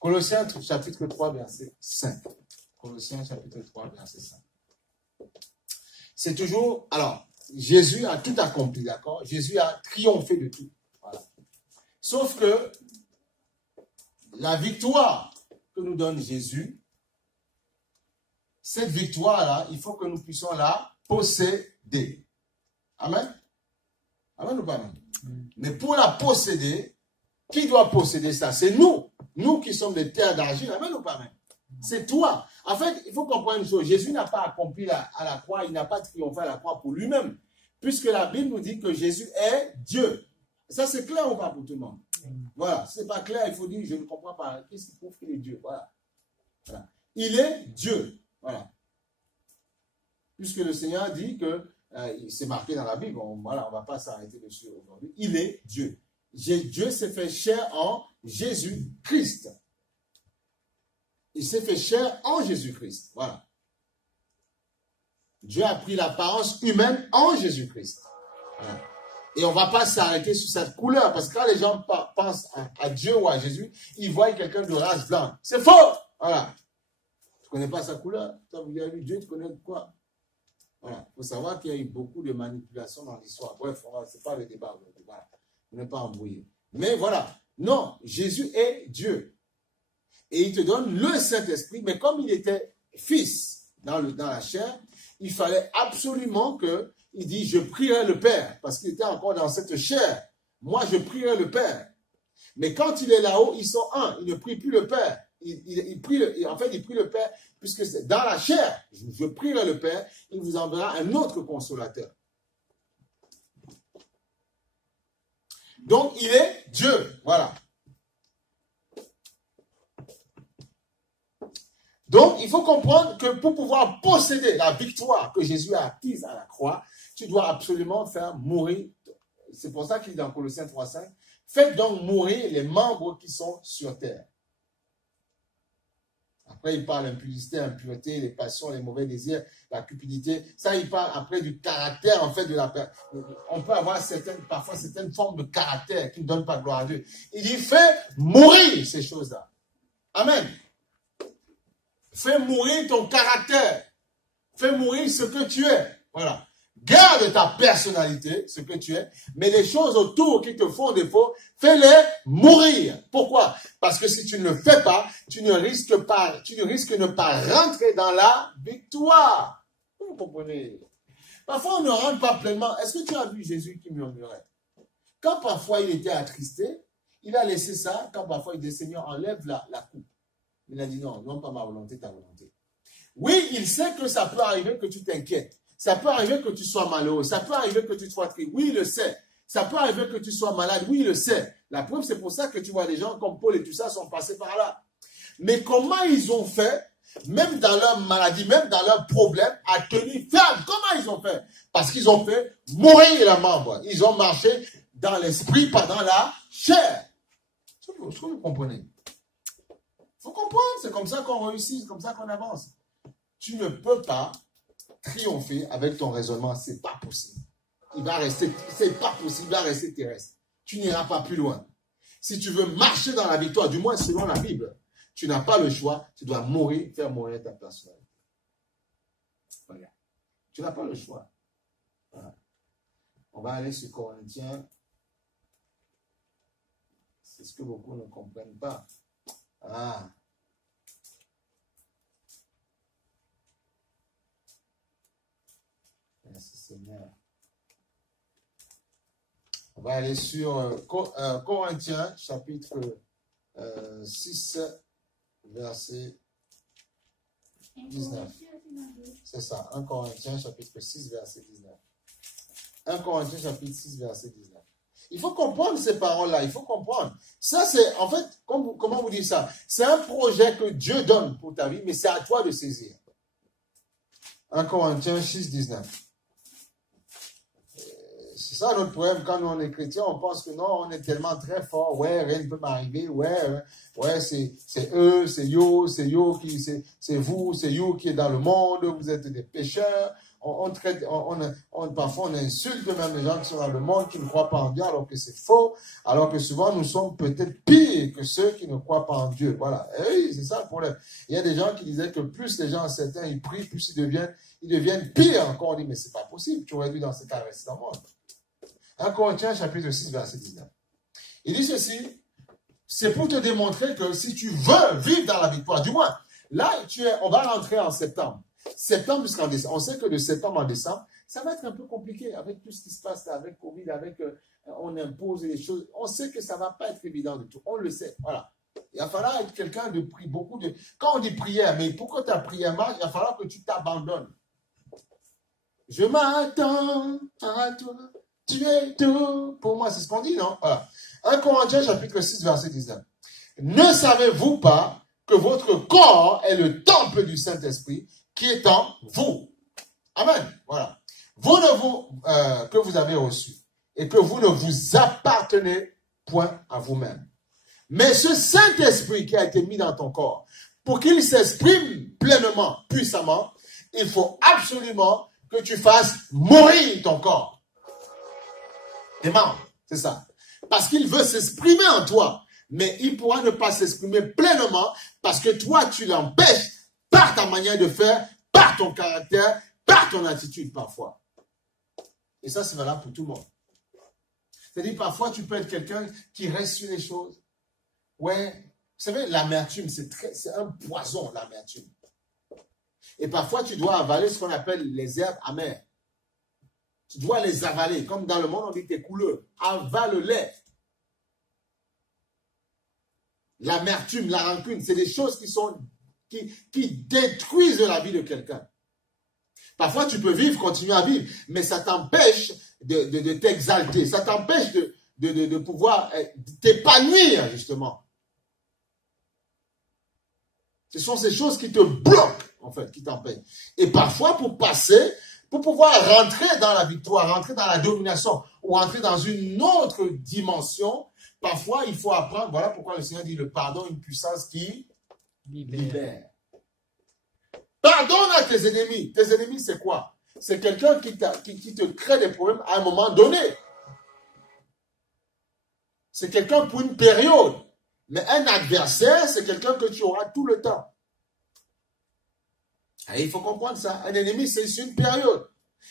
Colossiens chapitre 3, verset 5. Colossiens chapitre 3, verset 5. C'est toujours... Alors, Jésus a tout accompli, d'accord? Jésus a triomphé de tout. Voilà. Sauf que la victoire que nous donne Jésus, cette victoire-là, il faut que nous puissions la posséder. Amen? Amen ou pas amen? Mais pour la posséder, qui doit posséder ça? C'est nous. Nous qui sommes des terres d'argile. Amen ou pas amen? C'est toi. En fait, il faut comprendre une chose. Jésus n'a pas accompli à la croix, il n'a pas triomphé à la croix pour lui-même. Puisque la Bible nous dit que Jésus est Dieu. Ça, c'est clair ou pas pour tout le monde? Voilà. Si ce n'est pas clair, il faut dire, je ne comprends pas. Qu'est-ce qui prouve qu'il est Dieu? Voilà. Voilà. Il est Dieu. Voilà. Puisque le Seigneur dit que, c'est marqué dans la Bible, voilà, on ne va pas s'arrêter dessus aujourd'hui. Il est Dieu. Dieu s'est fait chair en Jésus-Christ. Il s'est fait chair en Jésus-Christ. Voilà. Dieu a pris l'apparence humaine en Jésus-Christ. Voilà. Et on ne va pas s'arrêter sur cette couleur, parce que quand les gens pensent à Dieu ou à Jésus, ils voient quelqu'un de race blanche. C'est faux! Voilà. Tu ne connais pas sa couleur? Toi, vous avez vu Dieu, tu connais quoi? Voilà. Il faut savoir qu'il y a eu beaucoup de manipulations dans l'histoire. Bref, ce n'est pas le débat aujourd'hui. Voilà. On n'est pas embrouillé. Mais voilà. Non, Jésus est Dieu. Et il te donne le Saint-Esprit, mais comme il était fils dans la chair, il fallait absolument que, il dit, je prierai le Père, parce qu'il était encore dans cette chair. Moi, je prierai le Père. Mais quand il est là-haut, ils sont un. Il ne prie plus le Père. Il prie le Père, puisque c'est dans la chair. Je prierai le Père, il vous enverra un autre consolateur. Donc, il est Dieu. Voilà. Donc, il faut comprendre que pour pouvoir posséder la victoire que Jésus a acquise à la croix, tu dois absolument faire mourir. C'est pour ça qu'il dit dans Colossiens 3,5, faites donc mourir les membres qui sont sur terre. Après, il parle d'impudicité, impureté, les passions, les mauvais désirs, la cupidité. Ça, il parle après du caractère, en fait, de la personne. On peut avoir parfois certaines formes de caractère qui ne donnent pas gloire à Dieu. Il dit, fais mourir ces choses-là. Amen. Fais mourir ton caractère. Fais mourir ce que tu es. Voilà. Garde ta personnalité, ce que tu es, mais les choses autour qui te font défaut, fais-les mourir. Pourquoi? Parce que si tu ne le fais pas, tu risques de ne pas rentrer dans la victoire. Vous comprenez? Parfois, on ne rentre pas pleinement. Est-ce que tu as vu Jésus qui murmurait? Quand parfois il était attristé, il a laissé ça. Quand parfois il dit, Seigneur, enlève la coupe. Il a dit, non, non pas ma volonté, ta volonté. Oui, il sait que ça peut arriver que tu t'inquiètes. Ça peut arriver que tu sois malheureux. Ça peut arriver que tu sois triste. Oui, il le sait. Ça peut arriver que tu sois malade. Oui, il le sait. La preuve, c'est pour ça que tu vois des gens comme Paul et tout ça sont passés par là. Mais comment ils ont fait, même dans leur maladie, même dans leurs problèmes, à tenir ferme? Comment ils ont fait? Parce qu'ils ont fait mourir les membres. Ils ont marché dans l'esprit, pas dans la chair. Est-ce que vous comprenez? Il faut comprendre. C'est comme ça qu'on réussit. C'est comme ça qu'on avance. Tu ne peux pas triompher avec ton raisonnement, c'est pas possible. Il va rester, c'est pas possible, il va rester terrestre. Tu n'iras pas plus loin. Si tu veux marcher dans la victoire, du moins selon la Bible, tu n'as pas le choix, tu dois mourir, faire mourir ta personnalité. Regarde. Tu n'as pas le choix. Voilà. On va aller sur Corinthiens. C'est ce que beaucoup ne comprennent pas. Ah. Merci Seigneur. On va aller sur Corinthiens, chapitre 6, verset 19. C'est ça, 1 Corinthiens, chapitre 6, verset 19. 1 Corinthiens, chapitre 6, verset 19. Il faut comprendre ces paroles-là, il faut comprendre. Ça, c'est, en fait, comment vous dites ça? C'est un projet que Dieu donne pour ta vie, mais c'est à toi de saisir. 1 Corinthiens 6, 19. ça notre problème quand nous on est chrétien, on pense que non, on est tellement très fort, ouais, rien ne peut m'arriver, ouais, c'est eux, c'est yo qui, c'est vous, c'est you qui est dans le monde, vous êtes des pécheurs. Parfois on insulte même les gens qui sont dans le monde, qui ne croient pas en Dieu, alors que c'est faux, alors que souvent nous sommes peut-être pires que ceux qui ne croient pas en Dieu. Voilà. Et oui, c'est ça le problème. Il y a des gens qui disaient que plus les gens, certains, ils prient, plus ils deviennent pires encore. On dit, mais c'est pas possible, tu aurais dû dans ce cas rester dans le monde. 1 Corinthiens chapitre 6, verset 19. Il dit ceci, c'est pour te démontrer que si tu veux vivre dans la victoire, du moins, là, on va rentrer en septembre. Septembre jusqu'en décembre. On sait que de septembre en décembre, ça va être un peu compliqué avec tout ce qui se passe là, avec Covid, on impose les choses. On sait que ça ne va pas être évident du tout. On le sait. Voilà. Il va falloir être quelqu'un de prier, beaucoup de... Quand on dit prière, mais pourquoi ta prière marche, il va falloir que tu t'abandonnes. Je m'attends à toi. Tu es tout. Pour moi, c'est ce qu'on dit, non? Voilà. 1 Corinthiens chapitre 6, verset 19. Ne savez-vous pas que votre corps est le temple du Saint-Esprit qui est en vous? Amen. Voilà. Que vous avez reçu et que vous ne vous appartenez point à vous-même. Mais ce Saint-Esprit qui a été mis dans ton corps, pour qu'il s'exprime pleinement, puissamment, il faut absolument que tu fasses mourir ton corps. Tes membres, c'est ça. Parce qu'il veut s'exprimer en toi, mais il pourra ne pas s'exprimer pleinement parce que toi, tu l'empêches par ta manière de faire, par ton caractère, par ton attitude parfois. Et ça, c'est valable pour tout le monde. C'est-à-dire, parfois, tu peux être quelqu'un qui reste sur les choses. Ouais, vous savez, l'amertume, c'est un poison, l'amertume. Et parfois, tu dois avaler ce qu'on appelle les herbes amères. Tu dois les avaler. Comme dans le monde, on dit tes couleurs. Avale-les. L'amertume, la rancune, c'est des choses qui détruisent la vie de quelqu'un. Parfois, tu peux vivre, continuer à vivre, mais ça t'empêche de t'exalter. Ça t'empêche de pouvoir t'épanouir, justement. Ce sont ces choses qui te bloquent, en fait, qui t'empêchent. Et parfois, pour pouvoir rentrer dans la victoire, rentrer dans la domination, ou rentrer dans une autre dimension, parfois, il faut apprendre. Voilà pourquoi le Seigneur dit le pardon, une puissance qui libère. Pardonne à tes ennemis. Tes ennemis, c'est quoi? C'est quelqu'un qui te crée des problèmes à un moment donné. C'est quelqu'un pour une période. Mais un adversaire, c'est quelqu'un que tu auras tout le temps. Et il faut comprendre ça. Un ennemi, c'est une période.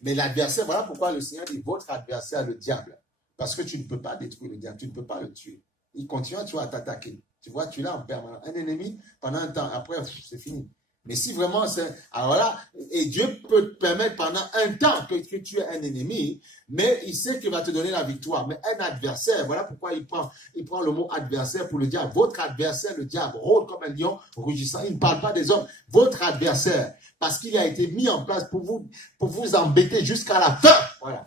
Mais l'adversaire, voilà pourquoi le Seigneur dit votre adversaire, le diable. Parce que tu ne peux pas détruire le diable, tu ne peux pas le tuer. Il continue, tu vas t'attaquer. Tu vois, tu l'as en permanence. Un ennemi, pendant un temps, après, c'est fini. Mais si vraiment c'est... Alors là, et Dieu peut te permettre pendant un temps que tu es un ennemi, mais il sait qu'il va te donner la victoire. Mais un adversaire, voilà pourquoi il prend le mot adversaire pour le diable. Votre adversaire, le diable, rôde comme un lion rugissant. Il ne parle pas des hommes. Votre adversaire, parce qu'il a été mis en place pour vous embêter jusqu'à la fin. Voilà.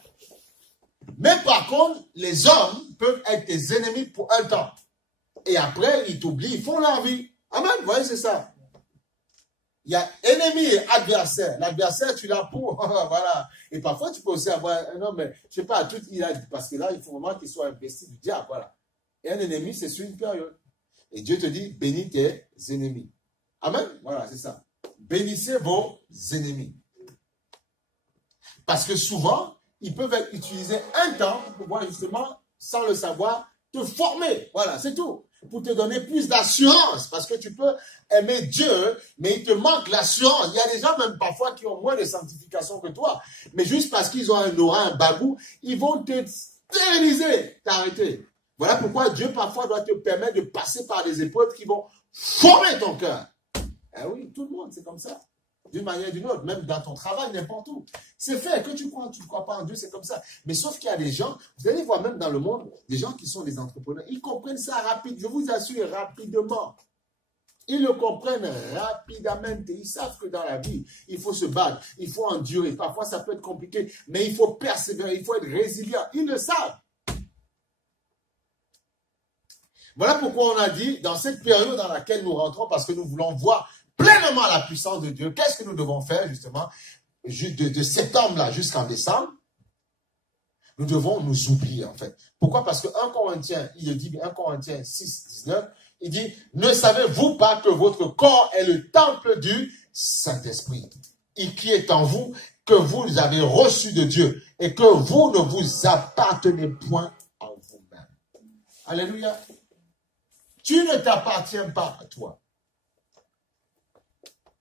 Mais par contre, les hommes peuvent être tes ennemis pour un temps. Et après, ils t'oublient, ils font leur vie. Amen, vous voyez, c'est ça. Il y a ennemi et adversaire. L'adversaire, tu l'as pour. Voilà. Et parfois, tu peux aussi avoir un homme, mais je ne sais pas, parce que là, il faut vraiment qu'il soit investi du diable. Voilà. Et un ennemi, c'est sur une période. Et Dieu te dit, bénis tes ennemis. Amen. Voilà, c'est ça. Bénissez vos ennemis. Parce que souvent, ils peuvent utiliser un temps pour pouvoir justement, sans le savoir, te former. Voilà, c'est tout. Pour te donner plus d'assurance. Parce que tu peux aimer Dieu, mais il te manque l'assurance. Il y a des gens même parfois qui ont moins de sanctification que toi. Mais juste parce qu'ils ont un aura, un bagou, ils vont te stériliser, t'arrêter. Voilà pourquoi Dieu parfois doit te permettre de passer par des épreuves qui vont former ton cœur. Eh oui, tout le monde, c'est comme ça. D'une manière ou d'une autre, même dans ton travail, n'importe où. C'est fait, que tu crois, tu ne crois pas en Dieu, c'est comme ça. Mais sauf qu'il y a des gens, vous allez voir même dans le monde, des gens qui sont des entrepreneurs, ils comprennent ça rapidement, je vous assure, rapidement. Ils le comprennent rapidement. Ils savent que dans la vie, il faut se battre, il faut endurer. Parfois, ça peut être compliqué, mais il faut persévérer, il faut être résilient. Ils le savent. Voilà pourquoi on a dit, dans cette période dans laquelle nous rentrons, parce que nous voulons voir pleinement la puissance de Dieu, qu'est-ce que nous devons faire justement de septembre là jusqu'en décembre? Nous devons nous oublier, en fait. Pourquoi? Parce que 1 Corinthiens, il le dit, 1 Corinthiens 6, 19, il dit, ne savez-vous pas que votre corps est le temple du Saint-Esprit, et qui est en vous, que vous avez reçu de Dieu, et que vous ne vous appartenez point à vous-même. Alléluia. Tu ne t'appartiens pas à toi.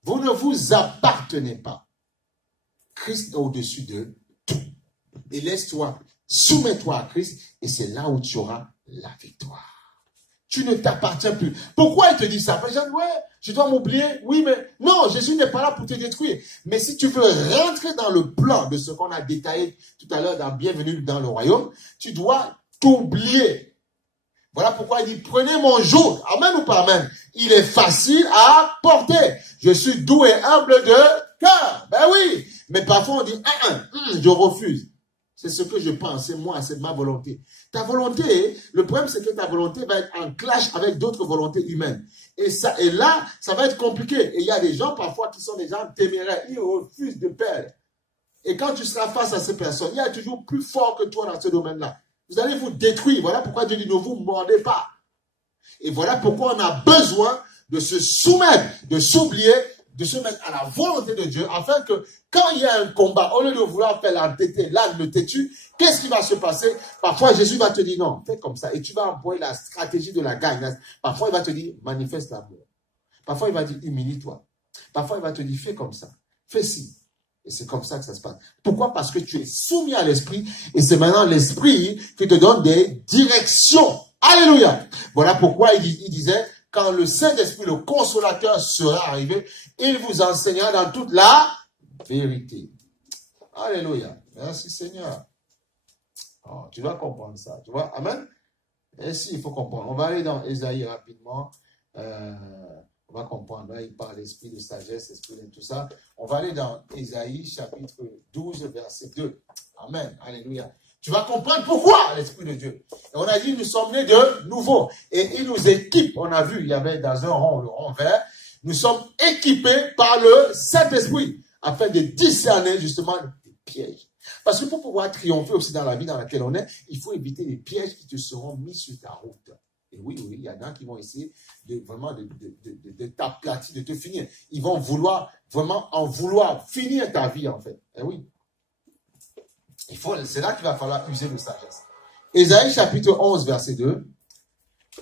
Vous ne vous appartenez pas. Christ est au-dessus de tout. Et laisse-toi, soumets-toi à Christ, et c'est là où tu auras la victoire. Tu ne t'appartiens plus. Pourquoi il te dit ça? Les gens disent, ouais, je dois m'oublier. Oui, mais non, Jésus n'est pas là pour te détruire. Mais si tu veux rentrer dans le plan de ce qu'on a détaillé tout à l'heure dans Bienvenue dans le royaume, tu dois t'oublier. Voilà pourquoi il dit, prenez mon joug. Amen ou pas amen? Il est facile à porter. Je suis doux et humble de cœur. Ben oui. Mais parfois on dit, je refuse. C'est ce que je pense, c'est moi, c'est ma volonté. Ta volonté, le problème c'est que ta volonté va être en clash avec d'autres volontés humaines. Et là, ça va être compliqué. Et il y a des gens parfois qui sont des gens téméraires, ils refusent de perdre. Et quand tu seras face à ces personnes, il y a toujours plus fort que toi dans ce domaine-là. Vous allez vous détruire. Voilà pourquoi Dieu dit, ne vous mordez pas. Et voilà pourquoi on a besoin de se soumettre, de s'oublier, de se mettre à la volonté de Dieu, afin que quand il y a un combat, au lieu de vouloir faire l'entêté, l'âne le têtu, qu'est-ce qui va se passer? Parfois, Jésus va te dire non, fais comme ça. Et tu vas employer la stratégie de la gagne. Parfois, il va te dire, manifeste l'amour. Parfois, il va dire, humilie-toi. Parfois, il va te dire, fais comme ça. Fais ci. Et c'est comme ça que ça se passe. Pourquoi? Parce que tu es soumis à l'esprit, et c'est maintenant l'esprit qui te donne des directions. Alléluia! Voilà pourquoi il disait, quand le Saint-Esprit, le consolateur, sera arrivé, il vous enseignera dans toute la vérité. Alléluia. Merci Seigneur. Oh, tu dois comprendre ça. Tu vois? Amen. Et si, il faut comprendre. On va aller dans Ésaïe rapidement. On va comprendre. Là, il parle d'esprit de sagesse, esprit de tout ça. On va aller dans Ésaïe chapitre 12, verset 2. Amen. Alléluia. Tu vas comprendre pourquoi l'Esprit de Dieu. Et on a dit, nous sommes nés de nouveau. Et il nous équipe. On a vu, il y avait dans un rond, le rond vert. Nous sommes équipés par le Saint-Esprit afin de discerner justement les pièges. Parce que pour pouvoir triompher aussi dans la vie dans laquelle on est, il faut éviter les pièges qui te seront mis sur ta route. Et oui, il y en a qui vont essayer de vraiment de t'aplatir, de te finir. Ils vont vraiment finir ta vie en fait. Et oui. C'est là qu'il va falloir user de sagesse. Ésaïe chapitre 11, verset 2.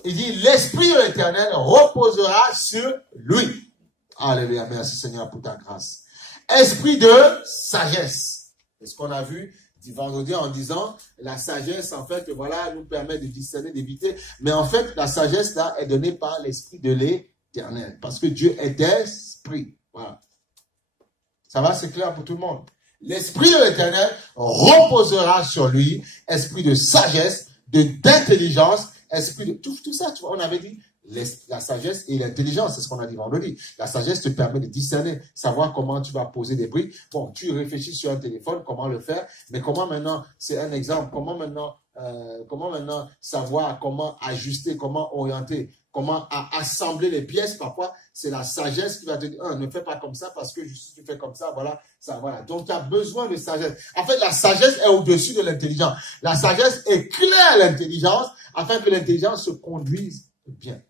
Il dit, l'Esprit de l'Éternel reposera sur lui. Alléluia, merci Seigneur pour ta grâce. Esprit de sagesse. C'est ce qu'on a vu du vendredi en disant, la sagesse, en fait, voilà, nous permet de discerner, d'éviter. Mais en fait, la sagesse, là, est donnée par l'Esprit de l'Éternel. Parce que Dieu est esprit. Voilà. Ça va, c'est clair pour tout le monde. L'Esprit de l'Éternel reposera sur lui, esprit de sagesse, d'intelligence, esprit de... Tout ça, tu vois, on avait dit, la sagesse et l'intelligence, c'est ce qu'on a dit vendredi. La sagesse te permet de discerner, savoir comment tu vas poser des briques. Bon, tu réfléchis sur un téléphone, comment le faire, mais comment maintenant, c'est un exemple, comment maintenant savoir comment ajuster, comment orienter, comment assembler les pièces. Parfois, c'est la sagesse qui va te dire, ne fais pas comme ça parce que si tu fais comme ça, voilà, ça, voilà. Donc, tu as besoin de sagesse. En fait, la sagesse est au-dessus de l'intelligence. La sagesse éclaire l'intelligence afin que l'intelligence se conduise bien.